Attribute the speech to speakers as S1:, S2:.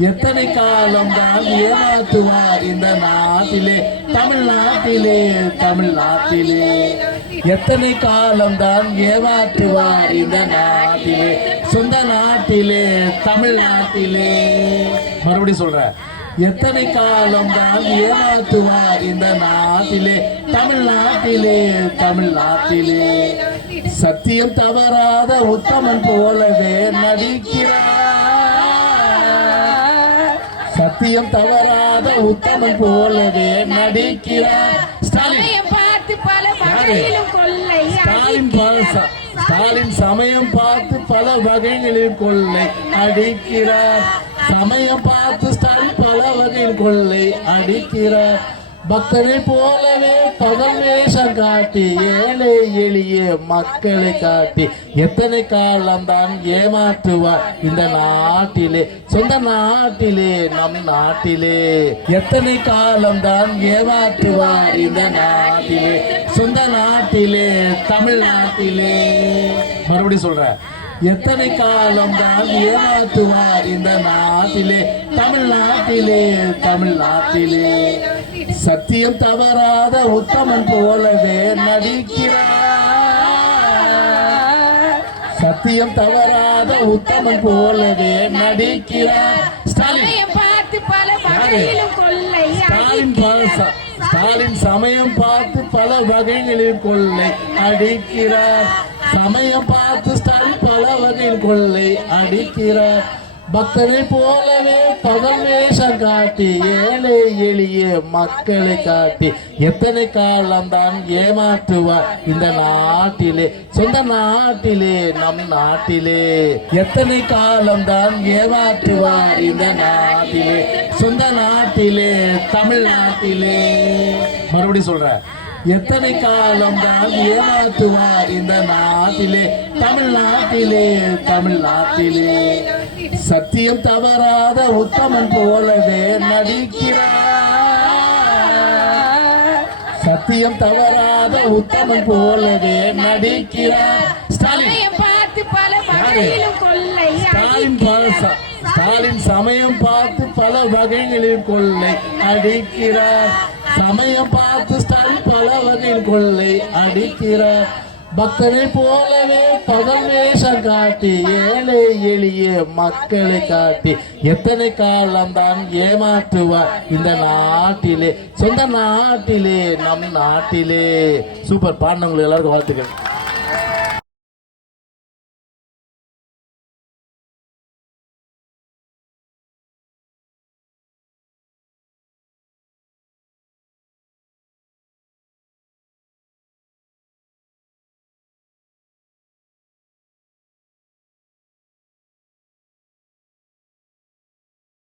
S1: எத்தனை காலம் தான் ஏமாற்றுவார் இந்த நாட்டிலே? தமிழ்நாட்டிலே தமிழ்நாட்டிலே. எத்தனை காலம் தான் ஏமாற்றுவார் இந்த நாட்டிலே? சொந்த நாட்டிலே தமிழ்நாட்டிலே. மறுபடியும் சொல்ற. எத்தனை காலம் தான் ஏமாற்றுவார் இந்த நாட்டிலே? தமிழ்நாட்டிலே தமிழ்நாட்டிலே. சத்தியம் தவறாத உத்தமன் போலவே நடிக்கிறார். சத்தியம் தவறாத உத்தமன் போலவே நடிக்கிறார். ஸ்டாலின்.
S2: பார்த்து பல
S1: ஸ்டாலின் சமயம் பார்த்து பல வகைகளில் கொள்ளை அடிக்கிறார். சமயம் பார்த்து ஸ்டாலின் பல வகையில் கொள்ளை அடிக்கிறார். பக்தரை போலவே பகல் காட்டி ஏழை எளிய மக்களை காட்டி எத்தனை காலம் தான் ஏமாற்றுவார் இந்த நாட்டிலே சொந்த நாட்டிலே நம் நாட்டிலே. எத்தனை காலம் தான் ஏமாற்றுவார் இந்த நாட்டிலே சொந்த நாட்டிலே தமிழ்நாட்டிலே மறுபடியும் சொல்றேன் எத்தனை காலம் தான் ஏமாற்றுவார் இந்த நாட்டிலே தமிழ்நாட்டிலே தமிழ்நாட்டிலே சத்தியம் தவறாத உத்தமன் போலவே நடிக்கிறார். சத்தியம் தவறாத உத்தமன் போலவே நடிக்கிறார். ஸ்டாலின்.
S2: பார்த்து பல
S1: ஸ்டாலின் சமயம் பார்த்து பல வகைகளில் கொள்ளை அடிக்கிறார். சமயம் பார்த்து ஸ்டாலின் பல வகையில் கொள்ளை அடிக்கிறார். பக்தரை போலவே பகல் வேஷம் காட்டி ஏழை எளிய மக்களை காட்டி எத்தனை காலம் தான் ஏமாற்றுவார் இந்த நாட்டிலே சொந்த நாட்டிலே நம் நாட்டிலே. எத்தனை காலம் தான் ஏமாற்றுவார் இந்த நாட்டிலே சொந்த நாட்டிலே தமிழ்நாட்டிலே மறுபடியும் சொல்றேன் எத்தனை காலம் தான் ஏமாற்றுவார் இந்த நாட்டிலே தமிழ்நாட்டிலே தமிழ்நாட்டிலே சத்தியம் தவறாத உத்தமன் போலவே நடிக்கிறார். சத்தியம் தவறாத உத்தமன் போலவே நடிக்கிறார். ஸ்டாலின்.
S2: பார்த்து பல
S1: ஸ்டாலின் சமயம் பார்த்து பல வகைகளில் கொள்ளை அடிக்கிறார். சமயம் பார்த்து ஸ்டாலின் பல வகையில் கொள்ளை அடிக்கிறார். பக்தரை போலவே பகல் வேஷம் காட்டி ஏழை எளிய மக்களை காட்டி எத்தனை காலம் தான் ஏமாற்றுவார் இந்த நாட்டிலே? சொந்த நாட்டிலே நம் நாட்டிலே. சூப்பர் பாடினவங்களுக்கு எல்லாருக்கும் வாழ்த்துக்கள்.